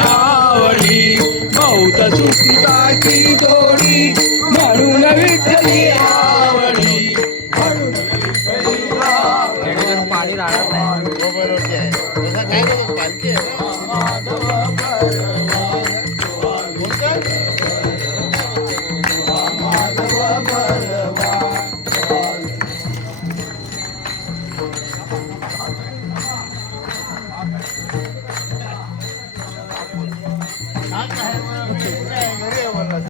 आवडी बहुत सुकृताची जोडी म्हणून विठ्ठली आवडी म्हणून विठ्ठली आवडी. पाणी राहणार नाही. काय पालखी आहे.